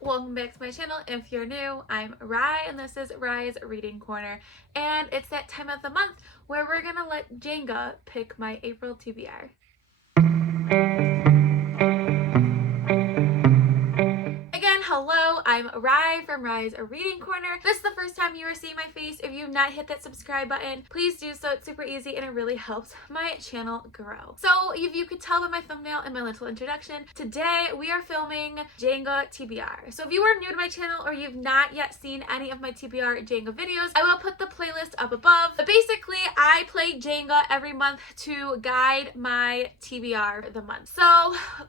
welcome back to my channel. If you're new, I'm Rye and this is Rye's Reading Corner, and it's that time of the month where we're gonna let Jenga pick my April TBR. Hello, I'm Rye from Rye's Reading Corner. If this is the first time you are seeing my face, if you've not hit that subscribe button, please do so. It's super easy and it really helps my channel grow. So if you could tell by my thumbnail and my little introduction, today we are filming Jenga TBR. So if you are new to my channel or you've not yet seen any of my TBR Jenga videos, I will put the playlist up above. But basically, I play Jenga every month to guide my TBR for the month. So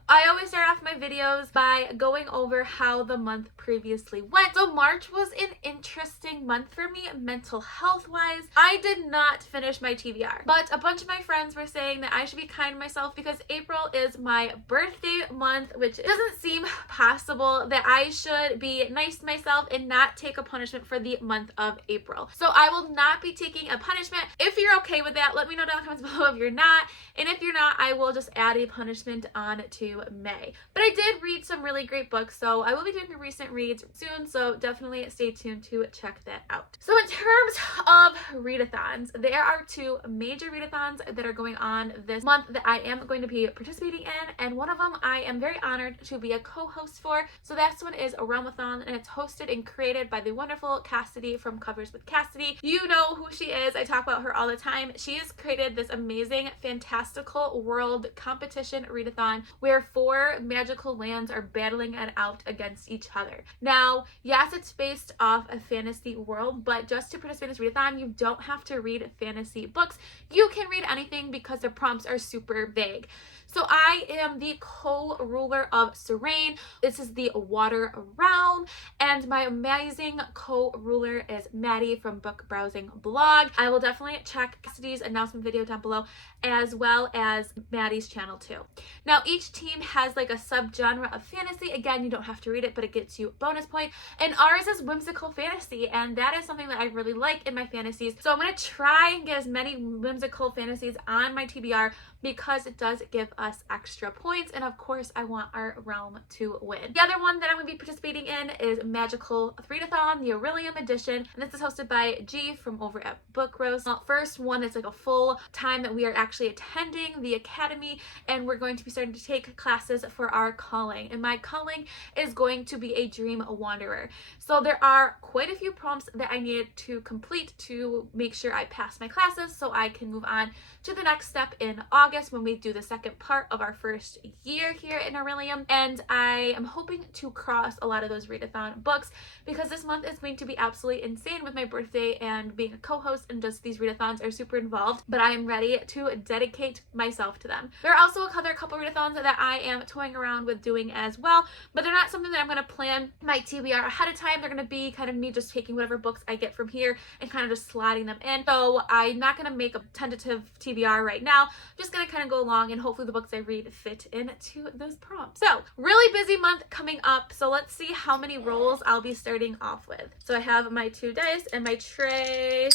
I always start off my videos by going over how the month previously went. So March was an interesting month for me mental health wise. I did not finish my TBR, but a bunch of my friends were saying that I should be kind to myself because April is my birthday month, which doesn't seem possible that I should be nice to myself and not take a punishment for the month of April. So I will not be taking a punishment. If you're okay with that, let me know down in the comments below if you're not, and if you're not, I will just add a punishment on to May. But I did read some really great books, so I will be doing a recent reads soon, so definitely stay tuned to check that out. So in terms of read-a-thons, there are two major read-a-thons that are going on this month that I am going to be participating in, and one of them I am very honored to be a co-host for. So that one is a REALMATHON, and it's hosted and created by the wonderful Cassidy from Covers with Cassidy. You know who she is. I talk about her all the time. She has created this amazing fantastical world competition read-a-thon where 4 magical lands are battling it out against each other. Now, yes, it's based off a fantasy world, but just to participate in this read-a-thon, you don't have to read fantasy books. You can read anything because the prompts are super vague. So I am the co-ruler of Serene. This is the water realm, and my amazing co-ruler is Maddie from Book Browsing Blog. I will definitely check Cassidy's announcement video down below, as well as Maddie's channel too. Now, each team has like a subgenre of fantasy. Again, you don't have to read it, but it gets you bonus point. And ours is whimsical fantasy, and that is something that I really like in my fantasies. So I'm going to try and get as many whimsical fantasies on my TBR because it does give us extra points, and of course I want our realm to win. The other one that I'm going to be participating in is Magical Read-a-thon, the ORILIUM edition, and this is hosted by G from over at Book Roast. First one is like a full time that we are actually attending the academy, and we're going to be starting to take classes for our calling, and my calling is going to be a dream wanderer. So there are quite a few prompts that I needed to complete to make sure I pass my classes so I can move on to the next step in August when we do the second part of our first year here in ORILIUM. And I am hoping to cross a lot of those read-a-thon books because this month is going to be absolutely insane with my birthday and being a co-host, and just these read-a-thons are super involved, but I am ready to dedicate myself to them. There are also a couple read-a-thons that I am toying around with doing as well, but they're not something that I'm going to plan my TBR ahead of time. They're going to be kind of me just taking whatever books I get from here and kind of just slotting them in. So I'm not going to make a tentative TBR right now. I'm just going to kind of go along, and hopefully the books I read fit into those prompts. So really busy month coming up, so let's see how many rolls I'll be starting off with. So I have my 2 dice and my tray.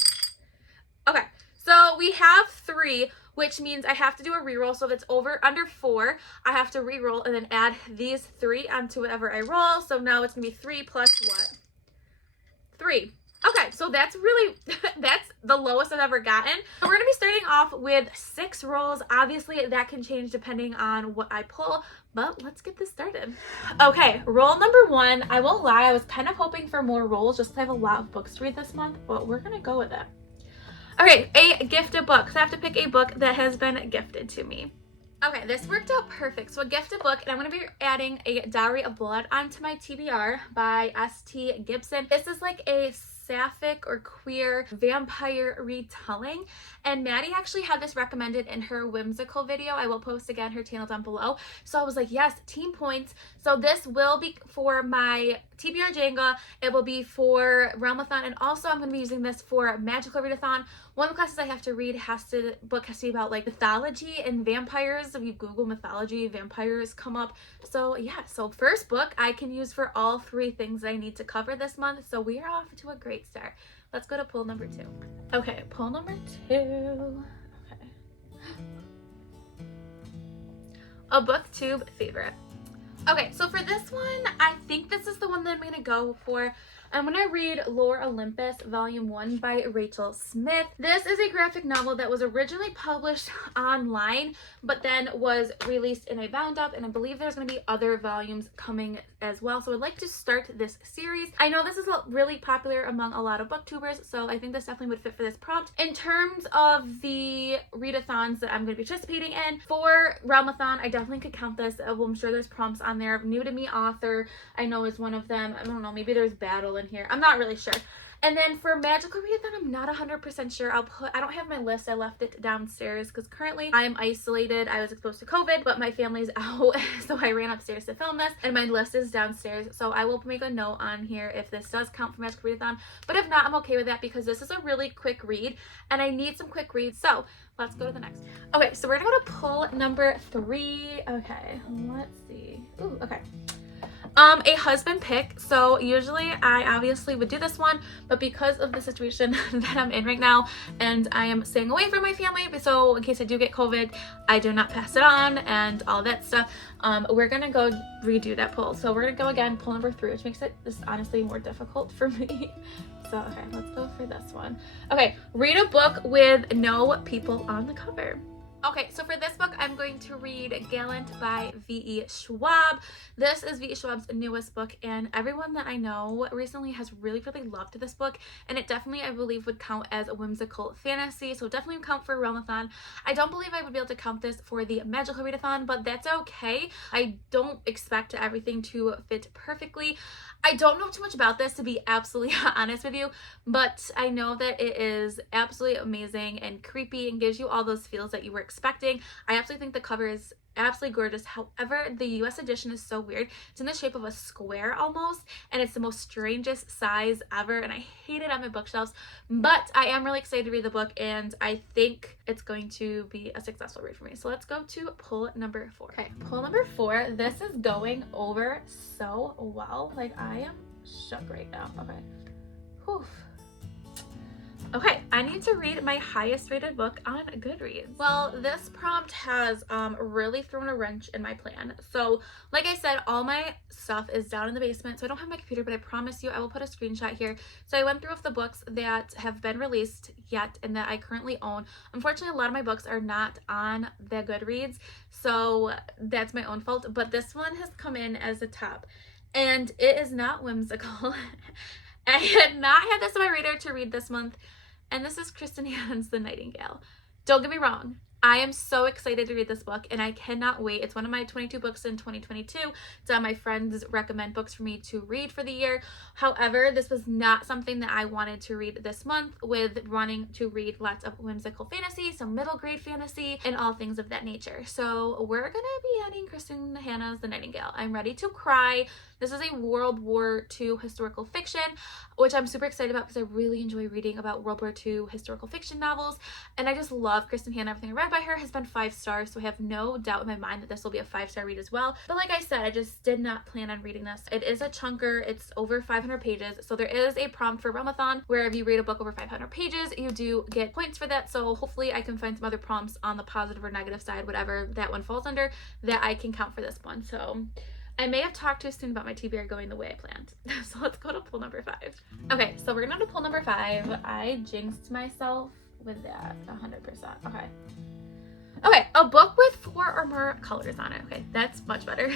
Okay, so we have 3, which means I have to do a reroll. So if it's under 4, I have to reroll and then add these 3 onto whatever I roll. So now it's gonna be 3 plus what? 3. Okay, so that's really, that's the lowest I've ever gotten. So we're gonna be starting off with 6 rolls. Obviously that can change depending on what I pull, but let's get this started. Okay, roll number 1. I won't lie, I was kind of hoping for more rolls just because I have a lot of books to read this month, but we're gonna go with it. Okay, a gifted book. So I have to pick a book that has been gifted to me. Okay, this worked out perfect. So a gifted book, and I'm going to be adding a Diary of Blood onto my TBR by S.T. Gibson. This is like a sapphic or queer vampire retelling, and Maddie actually had this recommended in her whimsical video. I will post again her channel down below. So I was like, yes, team points. So this will be for my TBR Jenga, it will be for REALMATHON, and also I'm going to be using this for Magical Read-a-thon. One of the classes I have to read has to be about like mythology and vampires. If you Google mythology, vampires come up. So yeah, so first book I can use for all 3 things I need to cover this month. So we are off to a great start. Let's go to pull number 2. Okay, pull number 2. Okay. A booktube favorite. Okay, so for this one, I think this is the one that go for. I'm gonna read Lore Olympus Volume 1 by Rachel Smith. This is a graphic novel that was originally published online, but then was released in a bound up, and I believe there's gonna be other volumes coming as well. So I'd like to start this series. I know this is really popular among a lot of booktubers, so I think this definitely would fit for this prompt. In terms of the readathons that I'm going to be participating in, for Realmathon, I definitely could count this. I'm sure there's prompts on there. New to me author, I know is one of them. I don't know, maybe there's battle in here. I'm not really sure. And then for magical readathon, I'm not 100% sure. I don't have my list. I left it downstairs because currently I'm isolated. I was exposed to COVID, but my family's out, so I ran upstairs to film this, and my list is downstairs. So I will make a note on here if this does count for magical readathon, but if not, I'm okay with that because this is a really quick read, and I need some quick reads. So let's go to the next. Okay, so we're gonna go to pull number 3. Okay, let's see. Ooh, okay. A husband pick. So usually I obviously would do this one, but because of the situation that I'm in right now and I am staying away from my family, so in case I do get COVID, I do not pass it on and all that stuff, we're gonna go redo that pull. So we're gonna go again, pull number 3, which makes it just honestly more difficult for me. So okay, let's go for this one. Okay, read a book with no people on the cover. Okay, so for this book, I'm going to read Gallant by V.E. Schwab. This is V.E. Schwab's newest book, and everyone that I know recently has really loved this book, and it definitely, I believe, would count as a whimsical fantasy, so definitely would count for Realmathon. I don't believe I would be able to count this for the magical readathon, but that's okay. I don't expect everything to fit perfectly. I don't know too much about this, to be absolutely honest with you, but I know that it is absolutely amazing and creepy and gives you all those feels that you were expecting. I absolutely think the cover is absolutely gorgeous. However, the US edition is so weird. It's in the shape of a square almost, and it's the most strangest size ever, and I hate it on my bookshelves, but I am really excited to read the book, and I think it's going to be a successful read for me. So let's go to pull number 4. Okay, pull number 4. This is going over so well. Like, I am shook right now. Okay. Whew. Okay, I need to read my highest rated book on Goodreads. Well, this prompt has really thrown a wrench in my plan. So, like I said, all my stuff is down in the basement, so I don't have my computer, but I promise you I will put a screenshot here. So I went through the books that have been released yet and that I currently own. Unfortunately, a lot of my books are not on the Goodreads, so that's my own fault, but this one has come in as a top, and it is not whimsical. I had not had this on my radar to read this month, and this is Kristen Hannon's The Nightingale. Don't get me wrong, I am so excited to read this book, and I cannot wait. It's one of my 22 books in 2022. It's on my friends recommend books for me to read for the year. However, this was not something that I wanted to read this month, with wanting to read lots of whimsical fantasy, some middle grade fantasy, and all things of that nature. So we're gonna be adding Kristen Hannon's The Nightingale. I'm ready to cry. This is a World War II historical fiction, which I'm super excited about because I really enjoy reading about World War II historical fiction novels, and I just love Kristen Hannon. Everything I read by her has been 5 stars, so I have no doubt in my mind that this will be a 5-star read as well. But like I said, I just did not plan on reading this. It is a chunker. It's over 500 pages, so there is a prompt for Realmathon where if you read a book over 500 pages, you do get points for that. So hopefully I can find some other prompts on the positive or negative side, whatever that one falls under, that I can count for this one. So I may have talked too soon about my TBR going the way I planned. So let's go to pull number 5. Okay, so we're gonna go to pull number 5. I jinxed myself with that 100%. Okay. Okay, a book with 4 or more colors on it. Okay, that's much better.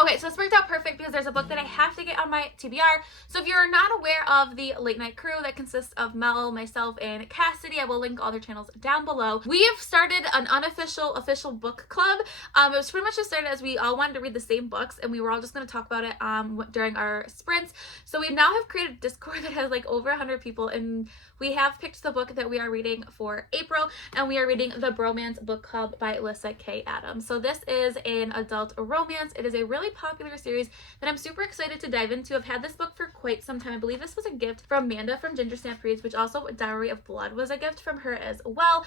Okay, so this worked out perfect because there's a book that I have to get on my TBR. So if you're not aware of the late night crew that consists of Mel, myself, and Cassidy, I will link all their channels down below. We have started an unofficial official book club. It was pretty much just started as we all wanted to read the same books, and we were all just going to talk about it during our sprints. So we now have created a Discord that has like over 100 people, and we have picked the book that we are reading for April, and we are reading The Bromance Book Club by Alyssa K. Adams. So this is an adult romance. It is a really popular series that I'm super excited to dive into. I've had this book for quite some time. I believe this was a gift from Amanda from Ginger Snap Reads, which also Diary of Blood was a gift from her as well.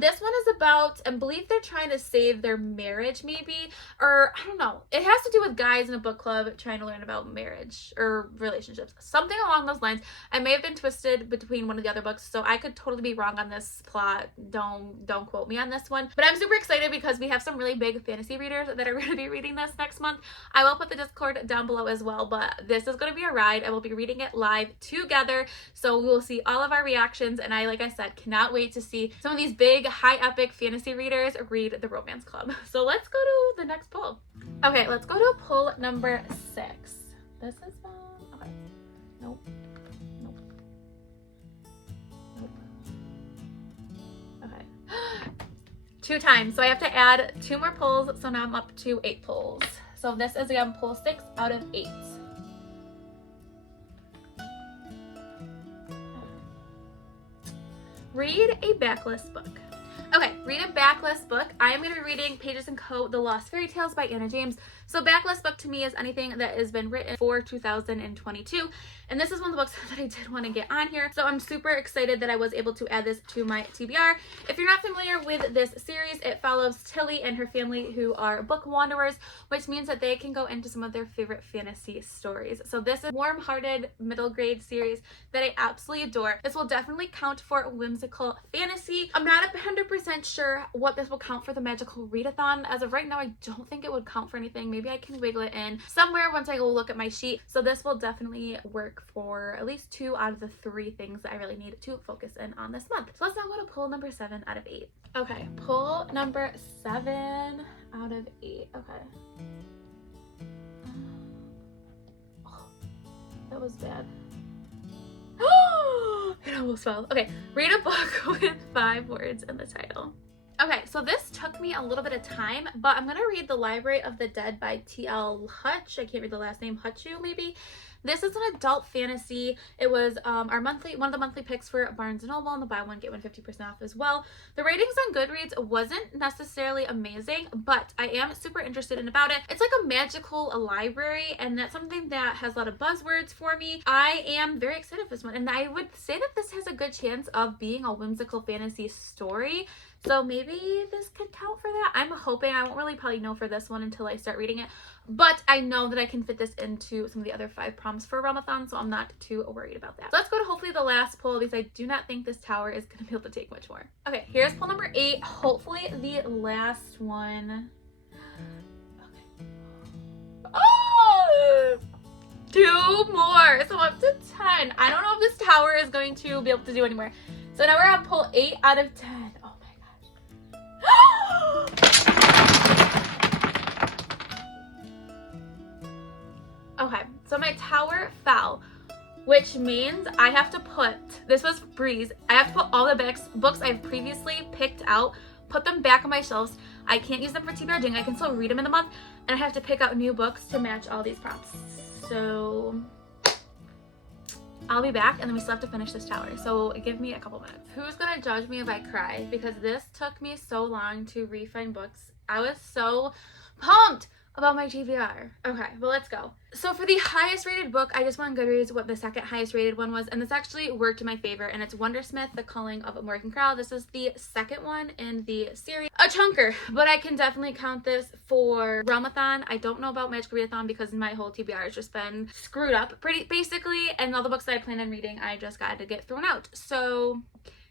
This one is about, I believe they're trying to save their marriage maybe, or I don't know. It has to do with guys in a book club trying to learn about marriage or relationships, something along those lines. I may have been twisted between one of the other books, so I could totally be wrong on this plot. Don't quote me on this one, but I'm super excited because we have some really big fantasy readers that are going to be reading this next month. I will put the Discord down below as well, but this is going to be a ride. I will be reading it live together, so we will see all of our reactions, and I, like I said, cannot wait to see some of these big, high epic fantasy readers read the romance club. So let's go to the next pull. Okay, let's go to pull number 6. This is okay. Nope. Nope. Nope. Okay. 2 times, so I have to add 2 more pulls, so now I'm up to 8 pulls. So this is again pull 6 out of 8. Read a backlist book. Okay, read a backlist book. I am going to be reading Pages & Co. The Lost Fairy Tales by Anna James. So backlist book to me is anything that has been written for 2022. And this is one of the books that I did want to get on here. So I'm super excited that I was able to add this to my TBR. If you're not familiar with this series, it follows Tilly and her family who are book wanderers, which means that they can go into some of their favorite fantasy stories. So this is a warm-hearted middle grade series that I absolutely adore. This will definitely count for whimsical fantasy. I'm not 100% sure what this will count for the magical readathon. As of right now, I don't think it would count for anything. Maybe I can wiggle it in somewhere once I go look at my sheet. So this will definitely work for at least 2 out of the 3 things that I really need to focus in on this month. So let's now go to pull number 7 out of 8. Okay, pull number 7 out of 8. Okay. Oh, that was bad. It almost fell. Okay, read a book with 5 words in the title. Okay, so this took me a little bit of time, but I'm gonna read The Library of the Dead by T.L. Hutch. I can't read the last name, Hutchu maybe. This is an adult fantasy. It was one of the monthly picks for Barnes & Noble, and the buy one, get one 50% off as well. The ratings on Goodreads wasn't necessarily amazing, but I am super interested in about it. It's like a magical library, and that's something that has a lot of buzzwords for me. I am very excited for this one, and I would say that this has a good chance of being a whimsical fantasy story. So maybe this could count for that. I'm hoping. I won't really probably know for this one until I start reading it. But I know that I can fit this into some of the other 5 prompts for REALMATHON, so I'm not too worried about that. So let's go to hopefully the last pull, because I do not think this tower is going to be able to take much more. Okay, here's pull number 8. Hopefully the last one. Okay. Oh! 2 more, so up to 10. I don't know if this tower is going to be able to do anymore. So now we're on pull 8 out of 10. Okay, so my tower fell, which means I have to put, this was Breeze, I have to put all the books I've previously picked out, put them back on my shelves. I can't use them for TBR Jenga. I can still read them in the month, and I have to pick out new books to match all these prompts. So I'll be back, and then we still have to finish this tower, so give me a couple minutes. Who's gonna judge me if I cry? Because this took me so long to re-find books. I was so pumped about my TBR. Okay, well, let's go. So for the highest rated book, I just went on Goodreads what the second highest rated one was, and this actually worked in my favor, and it's Wondersmith, The Culling of a Morgan Crow. This is the second one in the series. A chunker, but I can definitely count this for REALMATHON. I don't know about Magical Readathon because my whole TBR has just been screwed up pretty basically, and all the books that I planned on reading, I just got to get thrown out. So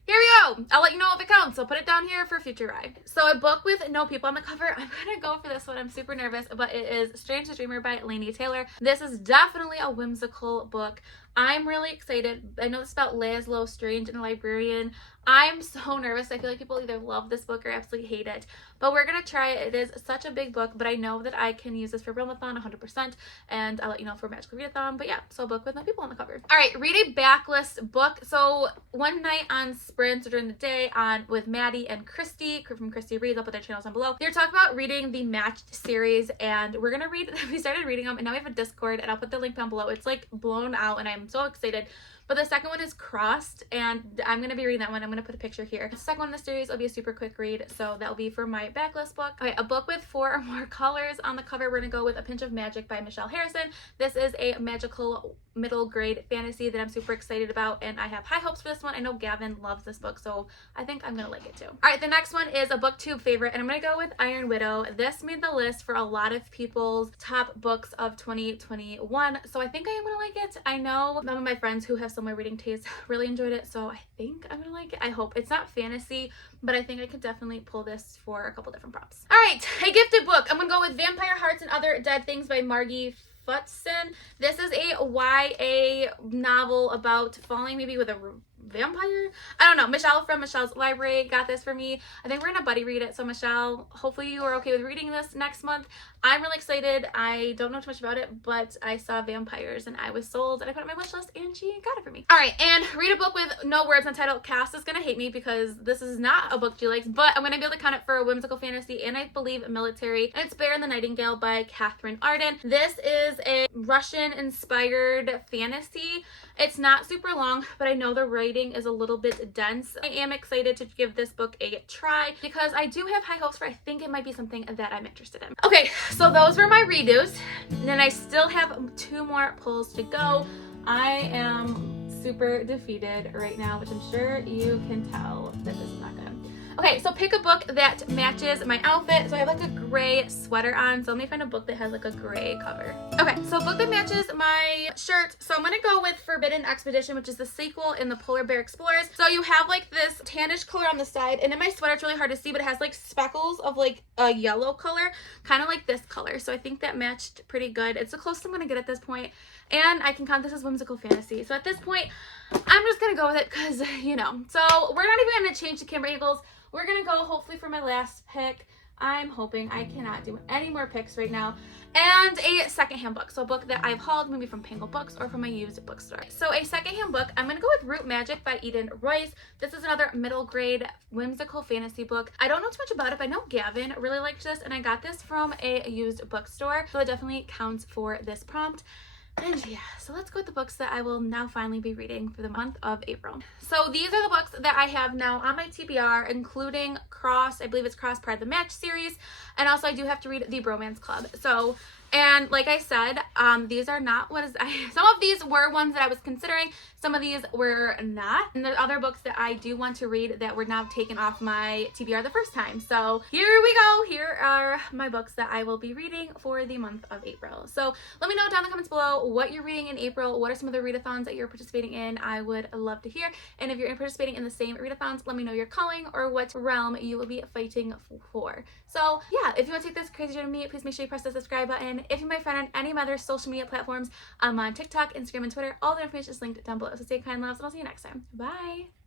here we go. I'll let you know if it counts. I'll put it down here for a future ride. So a book with no people on the cover. I'm gonna go for this one. I'm super nervous, but it is Strange the Dreamer by Laini Taylor. This is definitely a whimsical book. I'm really excited. I know it's about Laszlo Strange and a librarian. I'm so nervous. I feel like people either love this book or absolutely hate it, but we're gonna try it. It is such a big book, but I know that I can use this for REALMATHON 100%, and I'll let you know for Magical Readathon. But yeah, so a book with no people on the cover. All right, read a backlist book. So one night on Sprint during the day with Maddie and Christy from Christy Reads, I'll put their channels down below. They're talking about reading the Matched series, and we're gonna read. We started reading them, and now we have a Discord, and I'll put the link down below. It's like blown out, and I'm so excited. But the second one is Crossed, and I'm going to be reading that one. I'm going to put a picture here. The second one in the series will be a super quick read, so that'll be for my backlist book. Okay, a book with 4 or more colors on the cover. We're going to go with A Pinch of Magic by Michelle Harrison. This is a magical middle grade fantasy that I'm super excited about, and I have high hopes for this one. I know Gavin loves this book, so I think I'm going to like it too. All right, the next one is a BookTube favorite, and I'm going to go with Iron Widow. This made the list for a lot of people's top books of 2021, so I think I am going to like it. I know know some of my friends who have similar reading tastes really enjoyed it, so I think I'm gonna like it. I hope. It's not fantasy, but I think I could definitely pull this for a couple different prompts. All right, a gifted book. I'm gonna go with Vampire Hearts and Other Dead Things by Margie Futson. This is a YA novel about falling maybe with a vampire. I don't know. Michelle from Michelle's Library got this for me. I think we're gonna buddy read it. So Michelle, hopefully you are okay with reading this next month. I'm really excited. I don't know too much about it, but I saw vampires and I was sold and I put it on my wish list and she got it for me. All right, and read a book with no words on title. Cass is gonna hate me because this is not a book she likes, but I'm gonna be able to count it for a whimsical fantasy and I believe military, and it's Bear and the Nightingale by Catherine Arden. This is a Russian inspired fantasy. It's not super long, but I know the writing is a little bit dense. I am excited to give this book a try because I do have high hopes for I think it might be something that I'm interested in. Okay, so those were my redos. And then I still have 2 more pulls to go. I am super defeated right now, which I'm sure you can tell that this is not good. Okay, so pick a book that matches my outfit. So I have like a gray sweater on. So let me find a book that has like a gray cover. Okay, so a book that matches my shirt. So I'm gonna go with Forbidden Expedition, which is the sequel in the Polar Bear Explorers. So you have like this tannish color on the side, and in my sweater it's really hard to see, but it has like speckles of like a yellow color, kind of like this color. So I think that matched pretty good. It's the closest I'm gonna get at this point, and I can count this as whimsical fantasy. So at this point, I'm just gonna go with it because, you know. So we're not even gonna change the camera angles. We're gonna go hopefully for my last pick. I'm hoping. I cannot do any more picks right now. And a secondhand book. So a book that I've hauled maybe from Pangle Books or from a used bookstore. So a secondhand book, I'm gonna go with Root Magic by Eden Royce. This is another middle grade whimsical fantasy book. I don't know too much about it, but I know Gavin really liked this, and I got this from a used bookstore. So it definitely counts for this prompt. And yeah, so let's go with the books that I will now finally be reading for the month of April. So these are the books that I have now on my TBR, including Cross, I believe it's Cross Pride the Match series, and also I do have to read The Bromance Club. So, and like I said, these are not some of these were ones that I was considering, some of these were not, and the other books that I do want to read that were now taken off my TBR the first time. So here we go. Here are my books that I will be reading for the month of April. So let me know down in the comments below what you're reading in April. What are some of the readathons that you're participating in? I would love to hear. And if you're participating in the same readathons, let me know your calling or what realm you will be fighting for. So yeah, if you want to take this crazy journey with me, please make sure you press the subscribe button. If you're my friend on any of my other social media platforms, I'm on TikTok, Instagram, and Twitter. All the information is linked down below. So stay kind, loves, and I'll see you next time. Bye!